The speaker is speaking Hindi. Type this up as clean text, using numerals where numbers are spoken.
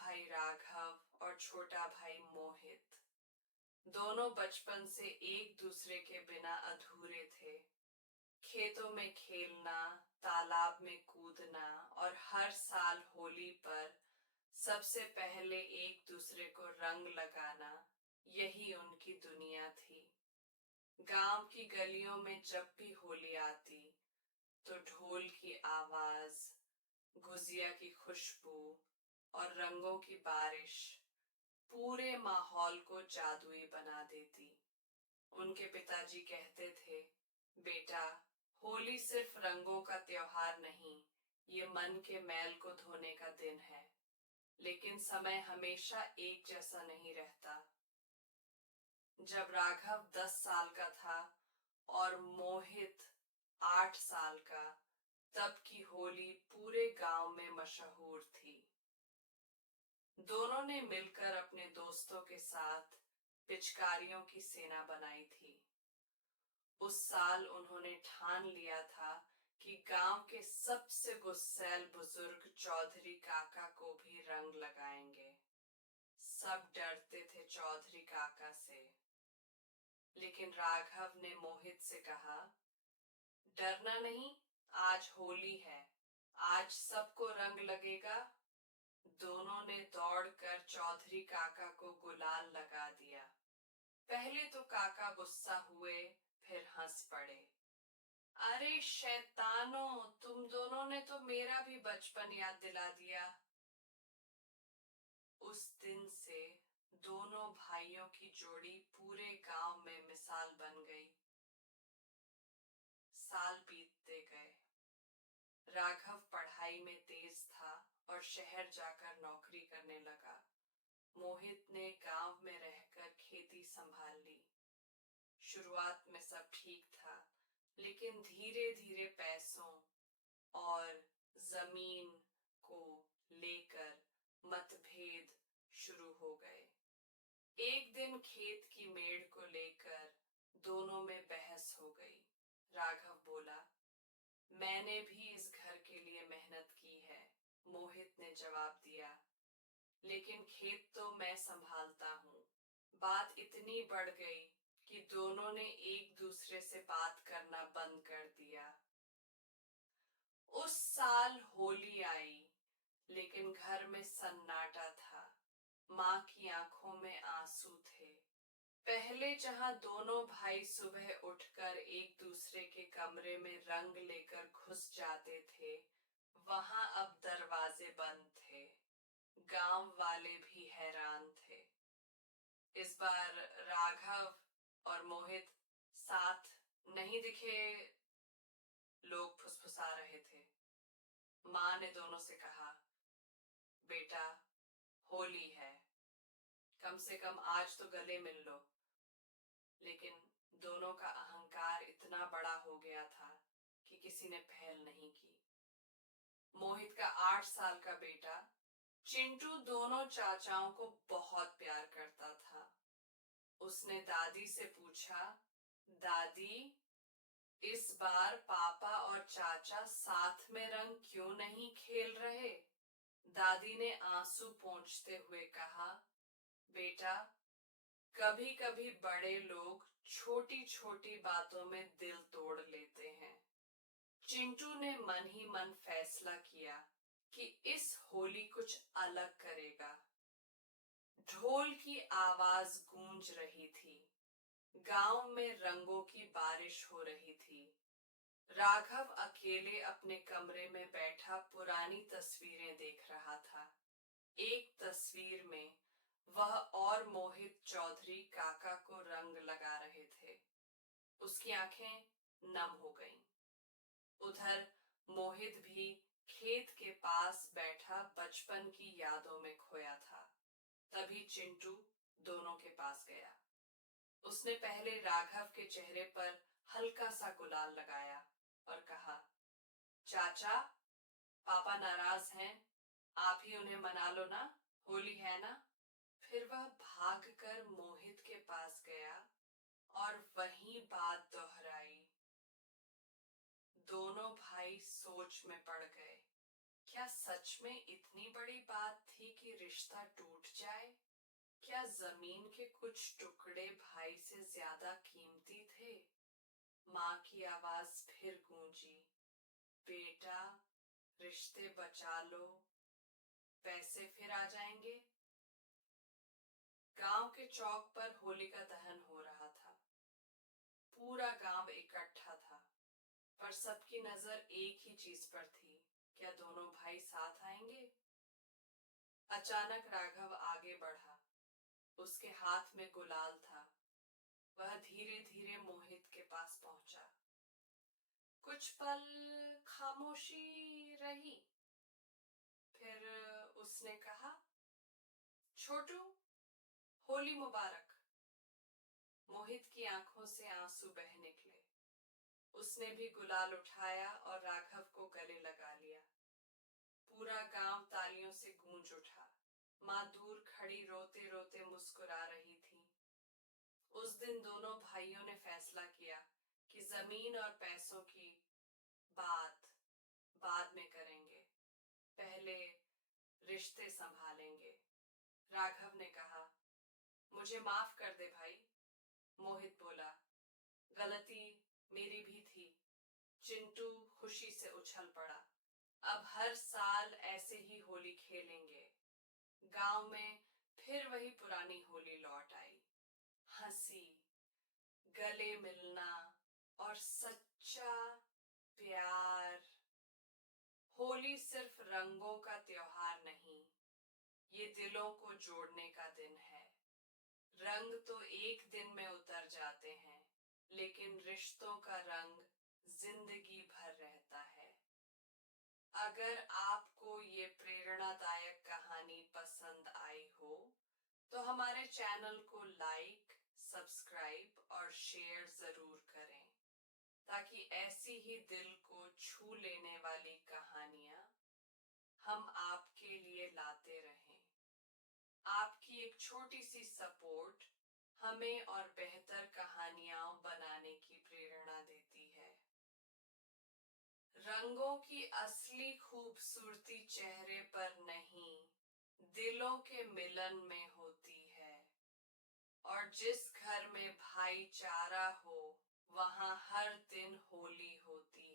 भाई राघव और छोटा भाई मोहित दोनों बचपन से एक दूसरे के बिना अधूरे थे। खेतों में खेलना, तालाब में कूदना और हर साल होली पर सबसे पहले एक दूसरे को रंग लगाना, यही उनकी दुनिया थी। गांव की गलियों में जब भी होली आती तो ढोल की आवाज, गुजिया की खुशबू और रंगों की बारिश पूरे माहौल को जादुई बना देती। उनके पिताजी कहते थे, बेटा, होली सिर्फ रंगों का त्योहार नहीं, ये मन के मैल को धोने का दिन है। लेकिन समय हमेशा एक जैसा नहीं रहता। जब राघव 10 साल का था और मोहित 8 साल का, तब की होली पूरे गांव में मशहूर थी। दोनों ने मिलकर अपने दोस्तों के साथ पिचकारियों की सेना बनाई थी। उस साल उन्होंने ठान लिया था कि गांव के सबसे गुस्सैल बुजुर्ग चौधरी काका को भी रंग लगाएंगे। सब डरते थे चौधरी काका से, लेकिन राघव ने मोहित से कहा, डरना नहीं, आज होली है, आज सबको रंग लगेगा। दोनों ने दौड़कर चौधरी काका को गुलाल लगा दिया। पहले तो काका गुस्सा हुए, फिर हंस पड़े। अरे शैतानों, तुम दोनों ने तो मेरा भी बचपन याद दिला दिया। उस दिन से दोनों भाइयों की जोड़ी पूरे गांव में मिसाल बन गई। साल बीतते गए। राघव पढ़ाई में तेज था और शहर जाकर नौकरी करने लगा। मोहित ने गांव में रहकर खेती संभाल ली। शुरुआत में सब ठीक था, लेकिन धीरे धीरे पैसों और जमीन को लेकर मतभेद शुरू हो गए। एक दिन खेत की मेड़ को लेकर दोनों में बहस हो गई। राघव बोला, मैंने भी इस घर के लिए मेहनत की है। मोहित ने जवाब दिया, लेकिन खेत तो मैं संभालता हूँ। बात इतनी बढ़ गई कि दोनों ने एक दूसरे से बात करना बंद कर दिया। उस साल होली आई, लेकिन घर में सन्नाटा था। माँ की आंखों में आंसू थे। पहले जहां दोनों भाई सुबह उठकर एक दूसरे के कमरे में रंग लेकर घुस जाते थे, वहां अब दरवाजे बंद थे। गांव वाले भी हैरान थे। इस बार राघव और मोहित साथ नहीं दिखे। लोग फुसफुसा रहे थे। माँ ने दोनों से कहा, बेटा, होली है, कम से कम आज तो गले मिल लो। लेकिन दोनों का अहंकार इतना बड़ा हो गया था कि किसी ने पहल नहीं की। मोहित का 8 साल का बेटा चिंटू दोनों चाचाओं को बहुत प्यार करता था। उसने दादी से पूछा, दादी, इस बार पापा और चाचा साथ में रंग क्यों नहीं खेल रहे? दादी ने आंसू पोंछते हुए कहा, बेटा, कभी कभी बड़े लोग छोटी छोटी बातों में दिल तोड़ लेते हैं। चिंटू ने मन ही मन फैसला किया कि इस होली कुछ अलग करेगा। ढोल की आवाज गूंज रही थी। गांव में रंगों की बारिश हो रही थी। राघव अकेले अपने कमरे में बैठा पुरानी तस्वीरें देख रहा था। एक तस्वीर में वह और मोहित चौधरी काका को रंग लगा रहे थे। उसकी आंखें नम हो गईं। उधर मोहित भी खेत के पास बैठा बचपन की यादों में खोया था। तभी चिंटू दोनों के पास गया। उसने पहले राघव के चेहरे पर हल्का सा गुलाल लगाया और कहा, चाचा, पापा नाराज हैं, आप ही उन्हें मना लो ना, होली है ना। फिर वह भागकर मोहित के पास गया और वही बात दोहराई। दोनों भाई सोच में पड़ गए। क्या सच में इतनी बड़ी बात थी कि रिश्ता टूट जाए? क्या जमीन के कुछ टुकड़े भाई से ज्यादा कीमती थे? माँ की आवाज फिर गूंजी, बेटा, रिश्ते बचा लो, पैसे फिर आ जाएंगे। गांव के चौक पर होलिका दहन हो रहा था। पूरा गांव इकट्ठा था, पर सबकी नजर एक ही चीज पर थी, क्या दोनों भाई साथ आएंगे? अचानक राघव आगे बढ़ा। उसके हाथ में गुलाल था। वह धीरे धीरे मोहित के पास पहुंचा। कुछ पल खामोशी रही। फिर उसने कहा, छोटू, होली मुबारक। मोहित की आंखों से आंसू बह निकले। उसने भी गुलाल उठाया और राघव को गले लगा लिया। पूरा गांव तालियों से गूंज उठा। माँ दूर खड़ी रोते रोते मुस्कुरा रही थी। उस दिन दोनों भाइयों ने फैसला किया कि जमीन और पैसों की बात बाद में करेंगे, पहले रिश्ते संभालेंगे। राघव ने कहा, मुझे माफ कर दे भाई। मोहित बोला, गलती मेरी भी थी। चिंटू खुशी से उछल पड़ा। अब हर साल ऐसे ही होली खेलेंगे। गांव में फिर वही पुरानी होली लौट आई। हंसी, गले मिलना और सच्चा प्यार। होली सिर्फ रंगों का त्योहार नहीं, ये दिलों को जोड़ने का दिन है। रंग तो एक दिन में उतर जाते हैं, लेकिन रिश्तों का रंग जिंदगी भर रहता है। अगर आपको ये प्रेरणादायक कहानी पसंद आई हो, तो हमारे चैनल को लाइक, सब्सक्राइब और शेयर जरूर करें, ताकि ऐसी ही दिल को छू लेने वाली कहानियां हम आपके लिए लाते रहें। आपकी एक छोटी सी सपोर्ट हमें और बेहतर कहानियां बनाने की प्रेरणा देती है। रंगों की असली खूबसूरती चेहरे पर नहीं, दिलों के मिलन में होती है। और जिस घर में भाईचारा हो, वहां हर दिन होली होती